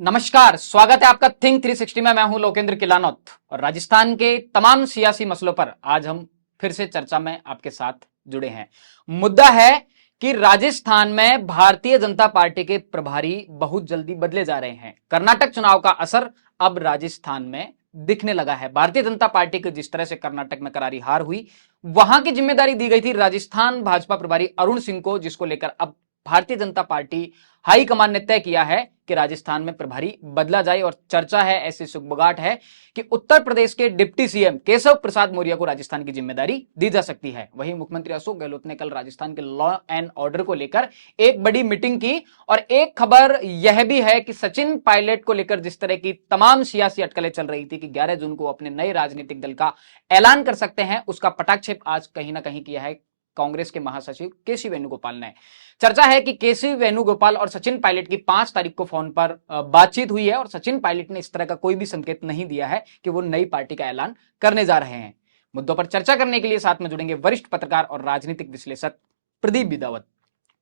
नमस्कार, स्वागत है आपका थिंक 360 में। मैं हूं लोकेंद्र किलानौत और राजस्थान के तमाम सियासी मसलों पर आज हम फिर से चर्चा में आपके साथ जुड़े हैं। मुद्दा है कि राजस्थान में भारतीय जनता पार्टी के प्रभारी बहुत जल्दी बदले जा रहे हैं। कर्नाटक चुनाव का असर अब राजस्थान में दिखने लगा है। भारतीय जनता पार्टी की जिस तरह से कर्नाटक में करारी हार हुई, वहां की जिम्मेदारी दी गई थी राजस्थान भाजपा प्रभारी अरुण सिंह को, जिसको लेकर अब भारतीय जनता पार्टी हाईकमान ने तय किया है कि राजस्थान में प्रभारी बदला जाए। और चर्चा है, ऐसी सुगबुगाहट है कि उत्तर प्रदेश के डिप्टी सीएम केशव प्रसाद मौर्य को राजस्थान की जिम्मेदारी दी जा सकती है। वहीं मुख्यमंत्री अशोक गहलोत ने कल राजस्थान के लॉ एंड ऑर्डर को लेकर एक बड़ी मीटिंग की और एक खबर यह भी है कि सचिन पायलट को लेकर जिस तरह की तमाम सियासी अटकलें चल रही थी कि 11 जून को अपने नए राजनीतिक दल का ऐलान कर सकते हैं, उसका पटाक्षेप आज कहीं ना कहीं किया है कांग्रेस के महासचिव केसी वेणुगोपाल ने। चर्चा है कि केसी वेणुगोपाल और सचिन पायलट की 5 तारीख को फोन पर बातचीत हुई है और सचिन पायलट ने इस तरह का कोई भी संकेत नहीं दिया है कि वो नई पार्टी का ऐलान करने जा रहे हैं। मुद्दों पर चर्चा करने के लिए साथ में जुड़ेंगे वरिष्ठ पत्रकार और राजनीतिक विश्लेषक प्रदीप बिदावत।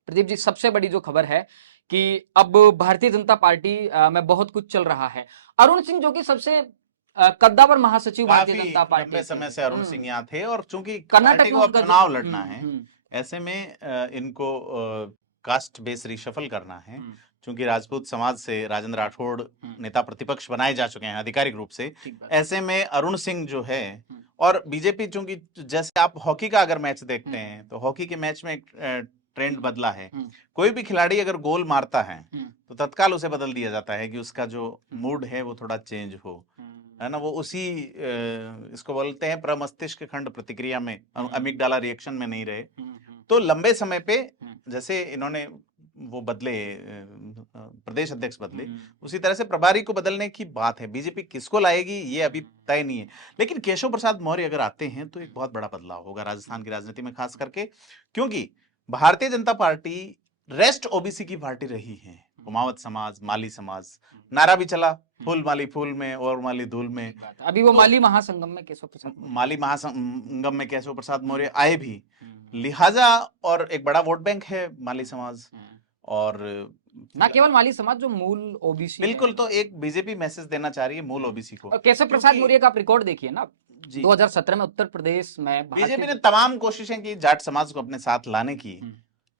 प्रदीप जी, सबसे बड़ी जो खबर है कि अब भारतीय जनता पार्टी में बहुत कुछ चल रहा है। अरुण सिंह जो कि सबसे कद्दावर महासचिव भारतीय जनता पार्टी लंबे समय से अरुण सिंह यहाँ थे और चूंकि कर्नाटक पार्टी को में अब उनका चुनाव लड़ना है, ऐसे में इनको कास्ट बेस रिशफल करना है। चूंकि राजपूत समाज से राजेंद्र राठौड़ नेता प्रतिपक्ष बनाए जा चुके हैं आधिकारिक रूप से, ऐसे में अरुण सिंह जो है और बीजेपी, चूंकि जैसे आप हॉकी का अगर मैच देखते हैं तो हॉकी के मैच में एक ट्रेंड बदला है। कोई भी खिलाड़ी अगर गोल मारता है तो तत्काल उसे बदल दिया जाता है कि उसका जो मूड है वो थोड़ा चेंज हो, है ना। वो उसी इसको बोलते हैं प्रमस्तिष्क खंड प्रतिक्रिया में, अमिगडाला रिएक्शन में नहीं रहे। तो लंबे समय पे जैसे इन्होंने वो बदले, प्रदेश अध्यक्ष बदले, उसी तरह से प्रभारी को बदलने की बात है। बीजेपी किसको लाएगी ये अभी तय नहीं है, लेकिन केशव प्रसाद मौर्य अगर आते हैं तो एक बहुत बड़ा बदलाव होगा राजस्थान की राजनीति में, खास करके क्योंकि Bharatiya Janata party rest OBC की पार्टी रही है। कुमावत समाज, माली समाज, नारा भी चला फूल माली फूल में और माली धूल में। अभी वो माली महासंगम में केशव प्रसाद माली महासंगम में केशव प्रसाद मौर्य आए भी, लिहाजा और एक बड़ा वोट बैंक है माली समाज। और ना केवल माली समाज, जो मूल ओबीसी बिल्कुल, तो एक बीजेपी मैसेज देना चाह रही है मूल ओबीसी को। केशव प्रसाद मौर्य का आप रिकॉर्ड देखिए ना, 2017 में उत्तर प्रदेश में बीजेपी ने तमाम कोशिशें की जाट समाज को अपने साथ लाने की,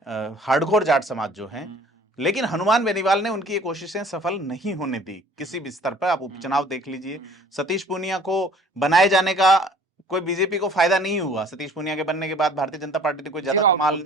हार्डकोर जाट समाज जो है, लेकिन हनुमान बेनीवाल ने उनकी ये कोशिशें सफल नहीं होने दी किसी भी स्तर पर। आप उपचुनाव देख लीजिए, सतीश पूनिया को बनाए जाने का कोई बीजेपी को फायदा नहीं हुआ। सतीश पूनिया के बनने के बाद भारतीय जनता पार्टी ने कोई ज्यादा कमाल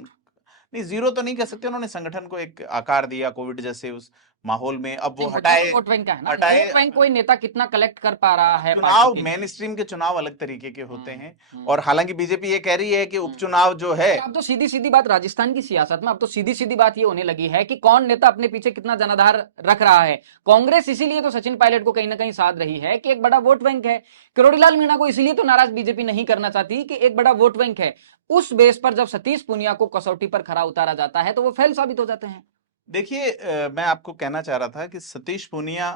नहीं, जीरो तो नहीं कह सकते, उन्होंने संगठन को एक आकार दिया कोविड जैसे उस माहौल में। अब वो हटाए, वोट बैंक का है ना, वोट बैंक कोई नेता कितना कलेक्ट कर पा रहा है। चुनाव मेन स्ट्रीम के चुनाव अलग तरीके के होते हैं। और हालांकि बीजेपी ये कह रही है कि उपचुनाव जो है, अब तो सीधी सीधी बात राजस्थान की सियासत में, अब तो सीधी सीधी बात ये होने लगी है कि कौन नेता अपने पीछे कितना जनाधार रख रहा है। कांग्रेस इसीलिए तो सचिन पायलट को कहीं ना कहीं साध रही है कि एक बड़ा वोट बैंक है। किरोड़ीलाल मीणा को इसीलिए तो नाराज बीजेपी नहीं करना चाहती कि एक बड़ा वोट बैंक है। उस बेस पर जब सतीश पूनिया को कसौटी पर खरा उतारा जाता है तो वो फेल साबित हो जाते हैं। देखिए, मैं आपको कहना चाह रहा था कि सतीश पूनिया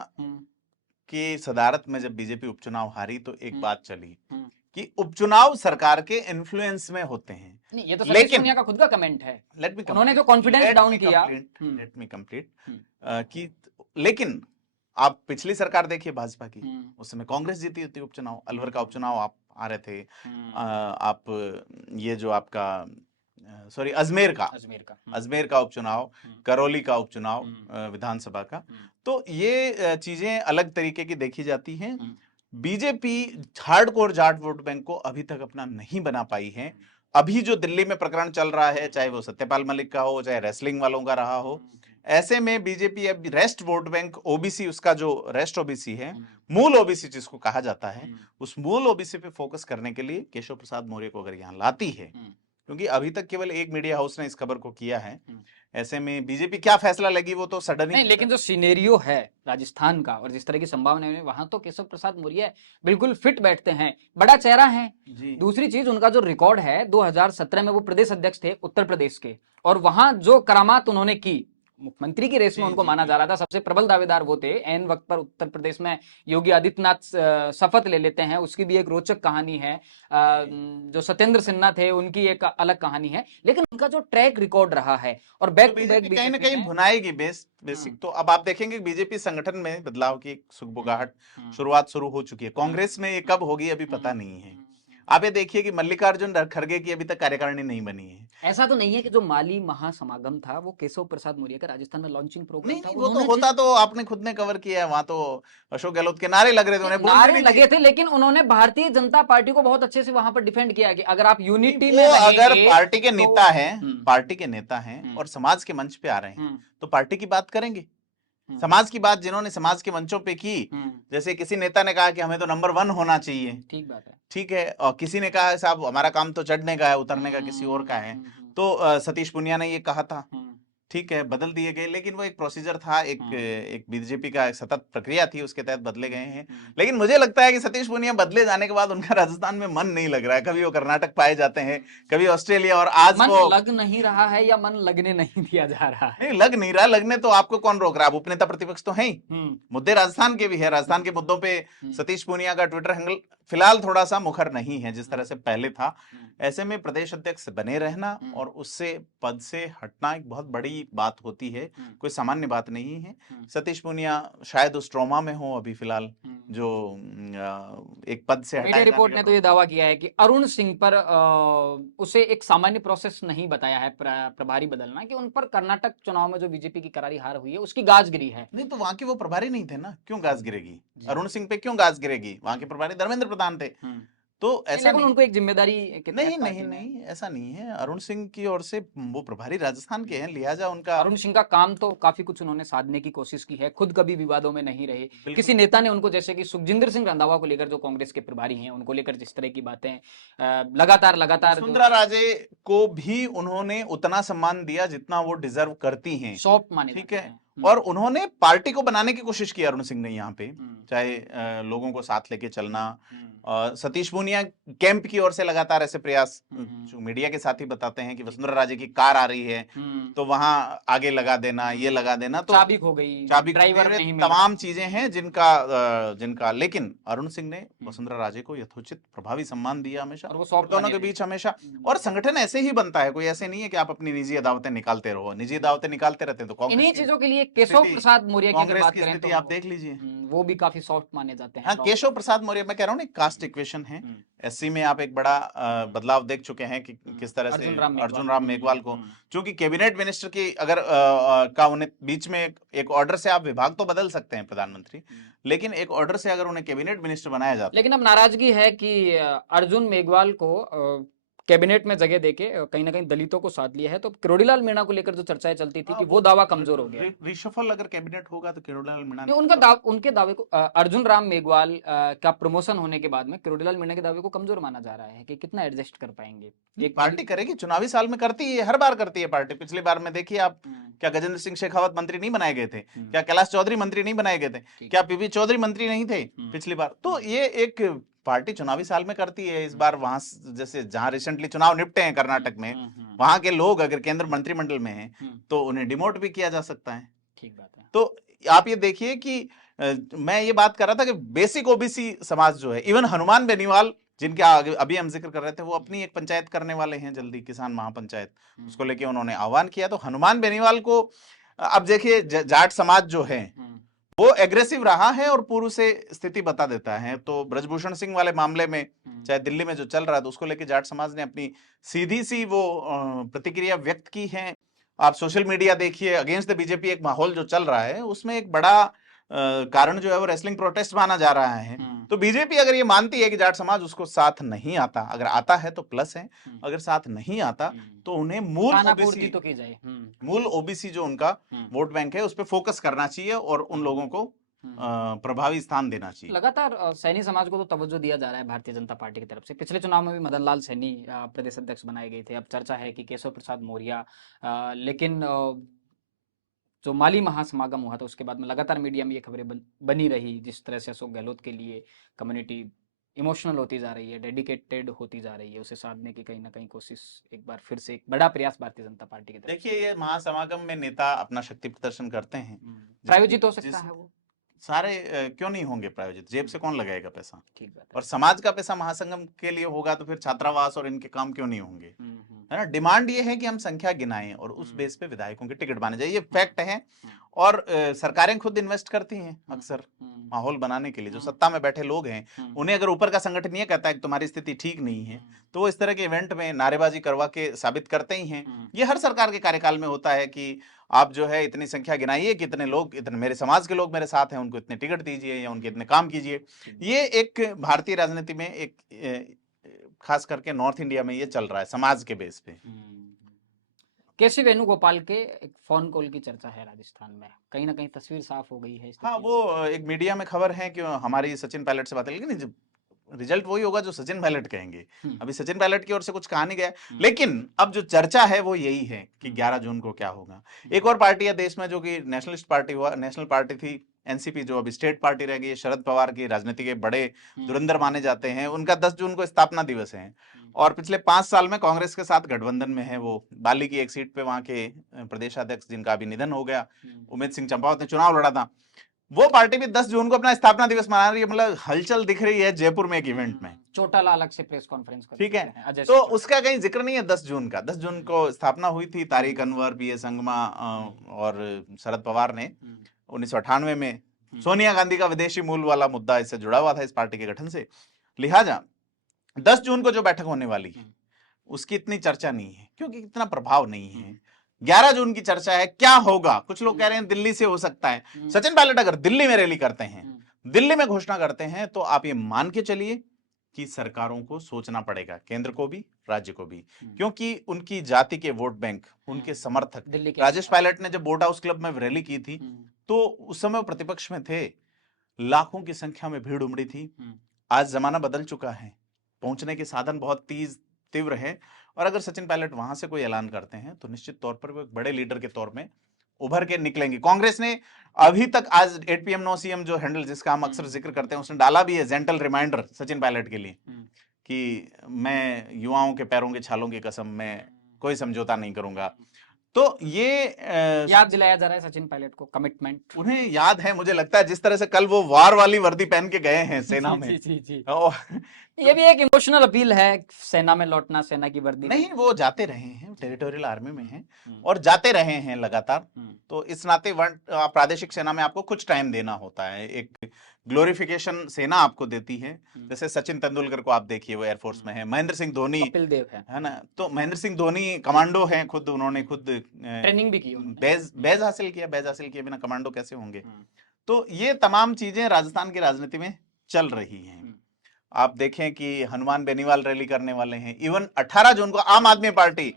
की सदारत में जब बीजेपी उपचुनाव हारी तो एक बात चली कि उपचुनाव सरकार के इन्फ्लुएंस में होते हैं। नहीं, ये तो सतीश पूनिया का खुद का कमेंट है। उन्होंने जो कॉन्फिडेंस डाउन किया, लेट मी कंप्लीट कि लेकिन आप पिछली सरकार देखिए भाजपा की, उस समय कांग्रेस जीती होती उपचुनाव। अलवर का उपचुनाव आप आ रहे थे, आप ये जो आपका सॉरी अजमेर का उपचुनाव, करौली का उपचुनाव विधानसभा का, तो ये चीजें अलग तरीके की देखी जाती हैं। BJP hardcore Jat vote bank को अभी तक अपना नहीं बना पाई है। अभी जो दिल्ली में प्रकरण चल रहा है, चाहे वो सत्यपाल मलिक का हो, चाहे रेसलिंग वालों का रहा हो, ऐसे में बीजेपी अब रेस्ट वोट बैंक ओबीसी, उसका जो रेस्ट ओबीसी है, मूल ओबीसी जिसको कहा जाता है, उस मूल ओबीसी पे फोकस करने के लिए केशव प्रसाद मौर्य को अगर यहाँ लाती है, क्योंकि अभी तक केवल एक मीडिया हाउस ने इस खबर को किया है, ऐसे में बीजेपी क्या फैसला लेगी वो तो सडन नहीं, लेकिन जो सिनेरियो है राजस्थान का और जिस तरह की संभावना है, वहां तो केशव प्रसाद मौर्य बिल्कुल फिट बैठते हैं, बड़ा चेहरा है। दूसरी चीज, उनका जो रिकॉर्ड है, 2017 में वो प्रदेश अध्यक्ष थे उत्तर प्रदेश के, और वहां जो करामात उन्होंने की, मुख्यमंत्री की रेस में जी, उनको जी, माना जी। जा रहा था, सबसे प्रबल दावेदार वो थे। एन वक्त पर उत्तर प्रदेश में योगी आदित्यनाथ शपथ ले लेते हैं, उसकी भी एक रोचक कहानी है। जो सत्येंद्र सिन्हा थे उनकी एक अलग कहानी है, लेकिन उनका जो ट्रैक रिकॉर्ड रहा है और तो बैक टू बैक बीजेपी कहीं ना बीजेपी कहीं में। भुनाएगी बेसिक। तो अब आप देखेंगे बीजेपी संगठन में बदलाव की एक सुगबुगाहट शुरुआत शुरू हो चुकी है। कांग्रेस में ये कब होगी अभी पता नहीं है। आप ये देखिए कि मल्लिकार्जुन खड़गे की अभी तक कार्यकारिणी नहीं बनी है। ऐसा तो नहीं है कि जो माली महासमागम था वो केशव प्रसाद मौर्य का राजस्थान में लॉन्चिंग प्रोग्राम नहीं था, नहीं, वो तो उन्होंने होता तो आपने खुद ने कवर किया है। वहां तो अशोक गहलोत के नारे लग रहे थे, उन्हें बोलने नारे नहीं लगे दिए। थे, लेकिन उन्होंने भारतीय जनता पार्टी को बहुत अच्छे से वहां पर डिफेंड किया कि अगर आप यूनिटी नहीं, में वो अगर रहेंगे पार्टी के तो। नेता हैं, हम्म, पार्टी के नेता हैं हम्म, और समाज के मंच पे आ रहे हैं, हम्म, तो पार्टी की बात करेंगे। हम्म, समाज की बात जिन्होंने समाज के मंचों पे की, हम्म, जैसे किसी नेता ने कहा कि हमें तो नंबर 1 होना चाहिए, ठीक बात है। ठीक है, और किसी ने कहा साहब हमारा काम तो चढ़ने का है, उतरने का किसी और का है। हम्म, तो सतीश पुनिया ने ये कहा था, हम्म, ठीक है, बदल दिए गए, लेकिन वो एक प्रोसीजर था, एक बीजेपी का एक सतत प्रक्रिया थी, उसके तहत बदले गए हैं। लेकिन मुझे लगता है कि सतीश पुनिया बदले जाने के बाद उनका राजस्थान में मन नहीं लग रहा है। कभी वो कर्नाटक पाए जाते हैं, कभी ऑस्ट्रेलिया, और आज मन वो लग नहीं रहा है या मन लगने नहीं दिया जा रहा है? नहीं लग नहीं रहा। लगने तो आपको कौन रोक रहा है? आप उपनेता प्रतिपक्ष तो हैं ही। हम्म, मुद्दे राजस्थान के भी है, राजस्थान के मुद्दों पे सतीश पूनिया का ट्विटर हैंडल फिलहाल थोड़ा सा मुखर नहीं है जिस तरह से पहले था। ऐसे में प्रदेश अध्यक्ष बने रहना और उससे पद से हटना एक बहुत बड़ी बात होती है, कोई सामान्य बात नहीं है। सतीश पूनिया शायद उस ट्रॉमा में हो अभी फिलहाल, जो एक पद से मीडिया हटाए रिपोर्ट जाने ने का तो ये दावा किया है कि अरुण सिंह पर उसे एक सामान्य प्रोसेस नहीं बताया है प्रभारी बदलना, कि उन पर कर्नाटक चुनाव में जो बीजेपी की करारी हार हुई है उसकी गाज गिरी है। नहीं, तो वहां के वो प्रभारी नहीं थे ना, क्यों गाज गिरेगी? जी। अरुण सिंह पे क्यों गाज गिरेगी? वहां के प्रभारी धर्मेंद्र प्रधान थे। तो नहीं, ऐसा लेकिन नहीं, उनको एक जिम्मेदारी के तहत नहीं नहीं पार्टी ने। नहीं, ऐसा नहीं है। अरुण सिंह की ओर से वो प्रभारी राजस्थान के हैं, लिहाजा उनका अरुण सिंह का काम तो काफी कुछ उन्होंने साधने की कोशिश की है, खुद कभी विवादों में नहीं रहे। बिल्कुल। किसी नेता ने उनको, जैसे कि सुखजिंदर सिंह रंधावा को लेकर, जो कांग्रेस के प्रभारी हैं, उनको लेकर जिस तरह की बातें लगातार लगातार वसुंधरा राजे को भी उन्होंने उतना सम्मान दिया जितना वो डिजर्व करती हैं, सॉफ्ट माने ठीक जाते है। हैं। और उन्होंने पार्टी को बनाने की कोशिश की अरुण सिंह ने यहाँ पे, चाहे लोगों को साथ लेके चलना। सतीश पूनिया कैंप की ओर से लगातार ऐसे प्रयास, जो मीडिया के साथ ही बताते हैं कि वसुंधरा राजे की कार आ रही है तो वहां आगे लगा देना, ये लगा देना, तो चाबी खो गई, चाबी ड्राइवर खो गई, नहीं मिल रहा। तमाम चीजें हैं जिनका लेकिन अरुण सिंह ने वसुंधरा राजे को यथोचित प्रभावी सम्मान दिया हमेशा, और वो सॉफ्ट दोनों माने के रहे। बीच हमेशा। और संगठन ऐसे ही बनता है, कोई ऐसे नहीं है कि आप अपनी निजी अदावतें निकालते रहो। निजी अदावतें निकालते रहते हैं तो इन्हीं कांग्रेस चीजों के लिए केशव प्रसाद मौर्य की अगर कांग्रेस बात की करें स्थिति तो आप देख लीजिए। वो भी काफी सॉफ्ट माने जाते हैं। हाँ, केशव प्रसाद मौर्य, मैं कह रहा हूँ ना, कास्ट इक्वेशन है। एससी में आप एक बड़ा बदलाव देख चुके हैं कि किस तरह से अर्जुन राम मेघवाल को, चूंकि कैबिनेट मिनिस्टर की अगर का उन्हें बीच में एक ऑर्डर से आप विभाग तो बदल सकते हैं प्रधानमंत्री, लेकिन एक ऑर्डर से अगर उन्हें कैबिनेट मिनिस्टर बनाया जाता है। लेकिन अब नाराजगी है कि अर्जुन मेघवाल को कैबिनेट में जगह देके कहीं ना कहीं दलितों को साथ लिया है, तो किरोड़ीलाल मीणा को लेकर जो चर्चाएं चलती थी कि वो दावा कमजोर हो गया। रिशफल अगर कैबिनेट होगा तो किरोड़ीलाल मीणा उनके दावे को अर्जुन राम मेघवाल का प्रमोशन होने के बाद में किरोड़ीलाल मीणा के दावे को कमजोर माना जा रहा है कि कितना एडजस्ट कर पाएंगे। एक पार्टी करेगी, चुनावी साल में करती है, हर बार करती है पार्टी। पिछली बार में देखिए आप, क्या गजेंद्र सिंह शेखावत मंत्री नहीं बनाए गए थे? क्या कैलाश चौधरी मंत्री नहीं बनाए गए थे? क्या पीवी चौधरी मंत्री नहीं थे पिछली बार? तो ये एक पार्टी चुनावी साल में करती है। इस बार वहां जैसे जहां रिसेंटली चुनाव निपटे हैं कर्नाटक में, वहां के लोग अगर केंद्र मंत्रिमंडल में हैं तो उन्हें डिमोट भी किया जा सकता है। ठीक बात है। तो आप ये देखिए कि मैं ये बात कर रहा था कि बेसिक ओबीसी समाज जो है, इवन हनुमान बेनीवाल जिनके अभी हम जिक्र कर रहे थे, वो अपनी एक पंचायत करने वाले हैं जल्दी, किसान महापंचायत, उसको लेके उन्होंने आह्वान किया। तो हनुमान बेनीवाल को अब देखिए, जाट समाज जो है वो एग्रेसिव रहा है और पूर्व से स्थिति बता देता है। तो ब्रजभूषण सिंह वाले मामले में, चाहे दिल्ली में जो चल रहा है, तो उसको लेके जाट समाज ने अपनी सीधी सी वो प्रतिक्रिया व्यक्त की है। आप सोशल मीडिया देखिए, अगेंस्ट द बीजेपी एक माहौल जो चल रहा है, उसमें एक बड़ा कारण जो है वो रेसलिंग प्रोटेस्ट माना जा रहा है। तो बीजेपी अगर ये मानती है कि जाट समाज उसको साथ नहीं आता, अगर आता है तो प्लस है, अगर साथ नहीं आता तो उन्हें मूल ओबीसी जो उनका वोट बैंक है उस पर फोकस करना चाहिए और उन लोगों को प्रभावी स्थान देना चाहिए। लगातार सैनी समाज को तो तवज्जो दिया जा रहा है भारतीय जनता पार्टी की तरफ से। पिछले चुनाव में भी मदन लाल सैनी प्रदेश अध्यक्ष बनाए गए थे। अब चर्चा है कि केशव प्रसाद मौर्य, लेकिन जो माली महासमागम हुआ था उसके बाद में लगातार मीडिया में ये खबरें बनी रही, जिस तरह से अशोक गहलोत के लिए कम्युनिटी इमोशनल होती जा रही है, डेडिकेटेड होती जा रही है, उसे साधने की कहीं ना कहीं कोशिश एक बार फिर से एक बड़ा प्रयास भारतीय जनता पार्टी की तरफ देखिए, ये महासमागम में नेता अपना शक्ति प्रदर्शन करते हैं। प्रायोजित हो सकता है वो। सारे क्यों नहीं होंगे प्रायोजित? जेब से कौन लगाएगा पैसा? ठीक बात है। और समाज का पैसा महासंगम के लिए होगा तो फिर छात्रावास और इनके काम क्यों नहीं होंगे? है ना? डिमांड ये है कि हम संख्या गिनाएं और उस बेस पे विधायकों के टिकट बने जाए, ये फैक्ट है। और सरकारें खुद इन्वेस्ट करती हैं अक्सर माहौल बनाने के लिए। जो सत्ता में बैठे लोग हैं, उन्हें अगर ऊपर का संगठन ये कहता है कि तुम्हारी स्थिति ठीक नहीं है, तो वो इस तरह के इवेंट में नारेबाजी करवा के साबित करते ही हैं। ये हर सरकार के कार्यकाल में होता है कि आप जो है इतनी संख्या गिनाइए, कितने लोग, इतने मेरे समाज के लोग मेरे साथ हैं, उनको इतने टिकट दीजिए या उनके इतने काम कीजिए। ये एक भारतीय राजनीति में एक खास करके नॉर्थ इंडिया में ये चल रहा है समाज के बेस पे। केसी वेणुगोपाल के एक फोन कॉल की चर्चा है राजस्थान में, कहीं ना कहीं तस्वीर साफ हो गई है। हाँ, वो एक मीडिया में खबर है कि हमारी सचिन पायलट से बात है, लेकिन रिजल्ट वही होगा जो सचिन पायलट कहेंगे। अभी सचिन पायलट की ओर से कुछ कहा नहीं गया, लेकिन अब जो चर्चा है वो यही है कि 11 जून को क्या होगा। एक और पार्टी है देश में जो कि नेशनलिस्ट पार्टी हुआ, नेशनल पार्टी थी एनसीपी, जो अभी स्टेट पार्टी रह गई है। शरद पवार की राजनीति के बड़े धुरंधर माने जाते हैं। उनका 10 जून को स्थापना दिवस है और पिछले 5 साल में कांग्रेस के साथ गठबंधन में है। वो बाली की एक सीट पे वहां के प्रदेशाध्यक्ष जिनका अभी निधन हो गया, उमेद सिंह चंपावत ने चुनाव लड़ा था। वो पार्टी भी 10 जून को अपना स्थापना दिवस मना रही है। मतलब हलचल दिख रही है जयपुर में एक इवेंट में। चोटाला अलग से प्रेस कॉन्फ्रेंस कर, ठीक है, तो उसका कहीं जिक्र नहीं है 10 जून का। 10 जून को स्थापना हुई थी। तारिक अनवर, पीए संगमा और शरद पवार ने 1998 में। सोनिया गांधी का विदेशी मूल वाला मुद्दा इससे जुड़ा हुआ था, इस पार्टी के गठन से। लिहाजा 10 जून को जो बैठक होने वाली है उसकी इतनी चर्चा नहीं है, क्योंकि इतना प्रभाव नहीं है। 11 जून की चर्चा है, क्या होगा। कुछ लोग कह रहे हैं दिल्ली से हो सकता है। सचिन पायलट अगर दिल्ली में रैली करते हैं, दिल्ली में घोषणा करते हैं, तो आप ये मान के चलिए कि सरकारों को सोचना पड़ेगा, केंद्र को भी राज्य को भी, क्योंकि उनकी जाति के वोट बैंक, उनके समर्थक। राजेश पायलट ने जब बोट हाउस क्लब में रैली की थी तो उस समय वो प्रतिपक्ष में थे, लाखों की संख्या में भीड़ उमड़ी थी। आज जमाना बदल चुका है, पहुंचने के साधन बहुत तीव्र है। और अगर सचिन पायलट वहां से कोई ऐलान करते हैं तो निश्चित तौर पर वो एक बड़े लीडर के तौर में उभर के निकलेंगे। कांग्रेस ने अभी तक आज 8 PM 9 CM जो हैंडल जिसका हम अक्सर जिक्र करते हैं, उसने डाला भी है जेंटल रिमाइंडर सचिन पायलट के लिए कि मैं युवाओं के पैरों के छालों की कसम, मैं कोई समझौता नहीं करूंगा। तो ये याद दिलाया जा रहा है सचिन पायलट को कमिटमेंट। उन्हें याद है, मुझे लगता है, जिस तरह से कल वो वार वाली वर्दी पहन के गए हैं सेना में। जी। ये भी एक इमोशनल अपील है, सेना में लौटना, सेना की वर्दी नहीं, वो जाते रहे हैं, टेरिटोरियल आर्मी में हैं और जाते रहे हैं लगातार। तो इस नाते प्रादेशिक सेना में आपको कुछ टाइम देना होता है, एक ग्लोरिफिकेशन सेना आपको देती है। जैसे सचिन तेंदुलकर को आप देखिए, वो एयरफोर्स में है। महेंद्र सिंह धोनी है ना, तो महेंद्र सिंह धोनी कमांडो हैं खुद, उन्होंने खुद ट्रेनिंग भी की, बैज हासिल किया। बैज हासिल किए बिना कमांडो कैसे होंगे। तो ये तमाम चीजें राजस्थान की राजनीति में चल रही हैं। आप देखें कि हनुमान बेनीवाल रैली करने वाले हैं। इवन 18 जून को आम आदमी पार्टी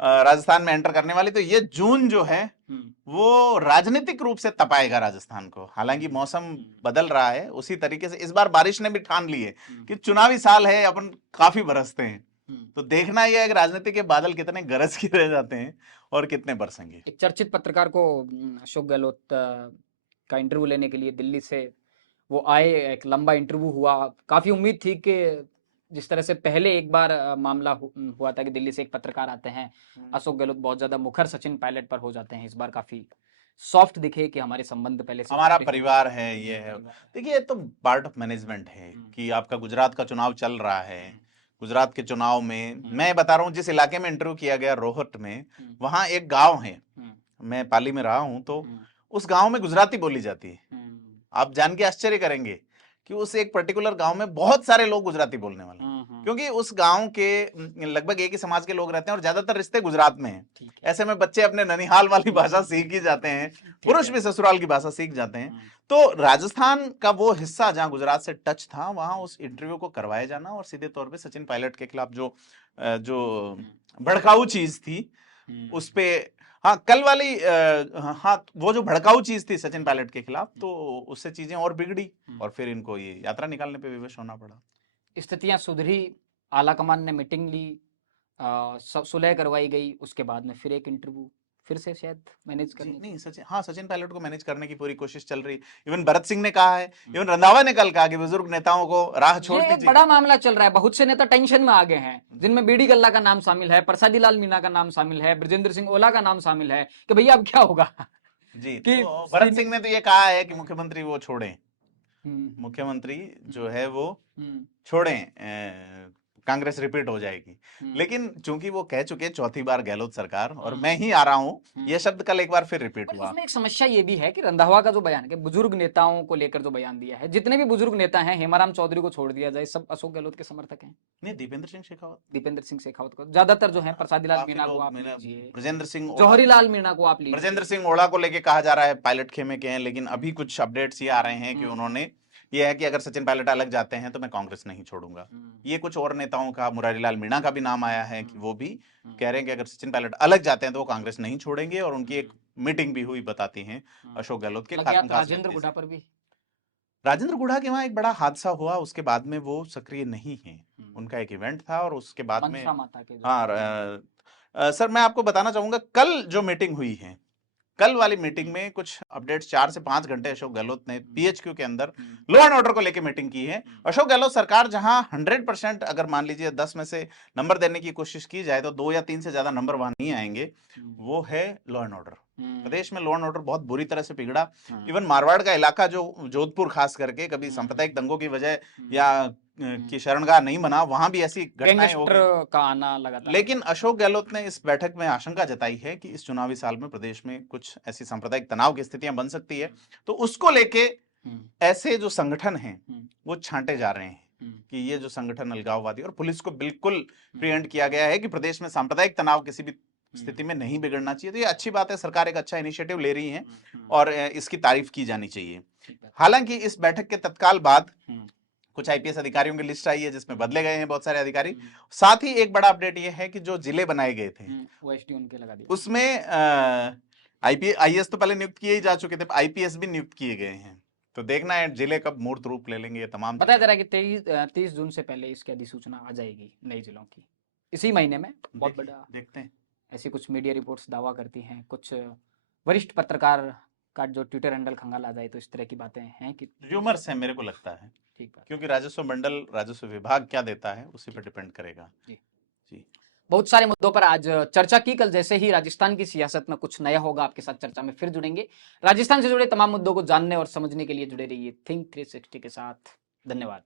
राजस्थान में एंटर करने वाली। तो ये जून जो है वो राजनीतिक रूप से तपाएगा राजस्थान को। हालांकि मौसम बदल रहा है, उसी तरीके से इस बार बारिश ने भी ठान ली है कि चुनावी साल है, अपन काफी बरसते हैं। तो देखना यह है कि राजनीति के बादल कितने गरज के रह जाते हैं और कितने बरसेंगे। एक चर्चित पत्रकार को अशोक गहलोत का इंटरव्यू लेने के लिए दिल्ली से वो आए, एक लंबा इंटरव्यू हुआ। काफी उम्मीद थी कि जिस तरह से पहले एक बार मामला हुआ था कि दिल्ली से एक पत्रकार आते हैं, अशोक गहलोत बहुत ज्यादा मुखर सचिन पायलट पर हो जाते हैं, इस बार काफी सॉफ्ट दिखे कि हमारे संबंध पहले से हमारा परिवार है, ये है। देखिए, ये तो पार्ट ऑफ मैनेजमेंट है कि आपका गुजरात का चुनाव चल रहा है। गुजरात के चुनाव में मैं बता रहा हूँ, जिस इलाके में इंटरव्यू किया गया रोहट में, वहां एक गांव है, मैं पाली में रहा हूं, तो उस गांव में गुजराती बोली जाती है। आप जान के आश्चर्य करेंगे कि उस एक पर्टिकुलर गांव में बहुत सारे लोग गुजराती बोलने वाले हैं, क्योंकि उस गांव के लगभग एक ही समाज के लोग रहते हैं और ज्यादातर रिश्ते गुजरात में हैं। ऐसे में बच्चे अपने ननिहाल वाली भाषा सीख ही जाते हैं, पुरुष भी ससुराल की भाषा सीख जाते हैं। तो राजस्थान का वो हिस्सा जहां गुजरात से टच था, वहां उस इंटरव्यू को करवाया जाना और सीधे तौर पर सचिन पायलट के खिलाफ जो भड़काऊ चीज थी उस पे, हाँ कल वाली, हाँ वो जो भड़काऊ चीज थी सचिन पायलट के खिलाफ, तो उससे चीजें और बिगड़ी और फिर इनको ये यात्रा निकालने पे विवश होना पड़ा। स्थितियां सुधरी, आला कमान ने मीटिंग ली, सुलह करवाई गई, उसके बाद में फिर एक इंटरव्यू, फिर से शायद मैनेज करने नहीं सचिन पायलट को मैनेज करने की पूरी कोशिश चल रही। इवन भरत सिंह ने कहा है, इवन रंधावा ने कल कहा कि बुजुर्ग नेताओं को राह छोड़ ये दीजिए। बड़ा मामला चल रहा है, बहुत से नेता टेंशन में आ गए हैं, जिनमें बीडी कल्ला का नाम शामिल है, प्रसादी लाल मीणा का नाम शामिल है, ब्रजेंद्र सिंह ओला का नाम शामिल है कि भैया अब क्या होगा। जी, कि तो भरत सिंह ने तो ये कहा है कि मुख्यमंत्री वो छोड़ें, हम्म, मुख्यमंत्री जो है वो हम्म, छोड़ें, कांग्रेस रिपीट हो जाएगी। लेकिन चूंकि वो कह चुके चौथी बार गहलोत सरकार और मैं ही आ रहा हूं, ये शब्द कल एक बार फिर रिपीट पर हुआ। इसमें एक समस्या ये भी है कि रंधावा का जो बयान है, बुजुर्ग नेताओं को लेकर जो बयान दिया है, जितने भी बुजुर्ग नेता हैं, हेमाराम चौधरी को छोड़ दिया जाए, सब अशोक गहलोत के समर्थक हैं। नहीं, दीपेंद्र सिंह शेखावत को ज्यादातर जो है, प्रसादी लाल काफी मीणा को लोग, आप मैंने लीजिए, ब्रजेंद्र सिंह जौहरी लाल मीणा को आप लीजिए, ब्रजेंद्र सिंह ओड़ा को लेके कहा जा रहा है पायलट खेमे के हैं, लेकिन अभी कुछ अपडेट्स ये आ रहे हैं कि उन्होंने ये है कि अगर सचिन पायलट अलग जाते हैं तो मैं कांग्रेस नहीं छोड़ूंगा। ये कुछ और नेताओं का, मुरारी लाल मीणा का भी नाम आया है कि वो भी कह रहे हैं कि अगर सचिन पायलट अलग जाते हैं तो वो कांग्रेस नहीं छोड़ेंगे, और उनकी एक मीटिंग भी हुई बताती हैं अशोक गहलोत के खास राजेंद्र गुढ़ा पर भी। राजेंद्र गुढ़ा के वहां एक बड़ा हादसा हुआ, उसके बाद में वो सक्रिय नहीं है। उनका एक इवेंट था और उसके बाद में हाँ सर मैं आपको बताना चाहूंगा, कल जो मीटिंग हुई है, कल वाली मीटिंग में कुछ अपडेट्स 4 से 5 घंटे अशोक गहलोत ने पीएचक्यू के अंदर लॉ एंड ऑर्डर को लेकर मीटिंग की है। अशोक गहलोत सरकार जहां 100% अगर मान लीजिए 10 में से नंबर देने की कोशिश की जाए तो 2 या 3 से ज्यादा नंबर वहां नहीं आएंगे, वो है लॉ एंड ऑर्डर। प्रदेश में लॉ एंड ऑर्डर बहुत बुरी तरह से बिगड़ा। इवन मारवाड़ का इलाका जो जोधपुर खास करके कभी सांप्रदायिक दंगों की वजह या की शरणगाह नहीं बना, वहां भी ऐसी घटनाएं हो गई का आना लगातार। लेकिन अशोक गहलोत ने इस बैठक में आशंका जताई है कि इस चुनावी साल में प्रदेश में कुछ ऐसी सांप्रदायिक तनाव की स्थितियां बन सकती है, तो उसको लेके ऐसे जो संगठन हैं वो छांटे जा रहे हैं कि ये जो संगठन अलगाववादी, और पुलिस को बिल्कुल प्रिएम्प्ट किया गया है कि प्रदेश में सांप्रदायिक तनाव किसी भी स्थिति में नहीं बिगड़ना चाहिए। तो ये अच्छी बात है, सरकार एक अच्छा इनिशिएटिव ले रही है और इसकी तारीफ की जानी चाहिए। हालांकि इस बैठक के तत्काल बाद कुछ आईपीएस अधिकारियों की लिस्ट आई है जिसमें बदले गए हैं बहुत सारे अधिकारी। साथ ही एक बड़ा अपडेट ये है कि जो जिले बनाए गए थे वो एसडी उनके लगा दिए, उसमें आईएएस तो पहले नियुक्त किए ही जा चुके थे, आईपीएस भी नियुक्त किए गए हैं। तो देखना है जिले कब मूर्त रूप ले लेंगे ये तमाम। बताया जा रहा है कि 30 जून से पहले इसकी अधिसूचना आ जाएगी नए जिलों की, इसी महीने में। बहुत बड़ा देखते हैं, ऐसी कुछ मीडिया रिपोर्ट्स दावा करती हैं, कुछ वरिष्ठ पत्रकार का जो ट्विटर हैंडल खंगाल आ जाए, तो इस तरह की बातें हैं कि र्यूमर्स हैं, मेरे को लगता है। ठीक है, क्योंकि राजस्व मंडल, राजस्व विभाग क्या देता है उसी पर डिपेंड करेगा। जी बहुत सारे मुद्दों पर आज चर्चा की। कल जैसे ही राजस्थान की सियासत में कुछ नया होगा, आपके साथ चर्चा में फिर जुड़ेंगे। राजस्थान से जुड़े तमाम मुद्दों को जानने और समझने के लिए जुड़े रहिए थिंक 360 के साथ। धन्यवाद।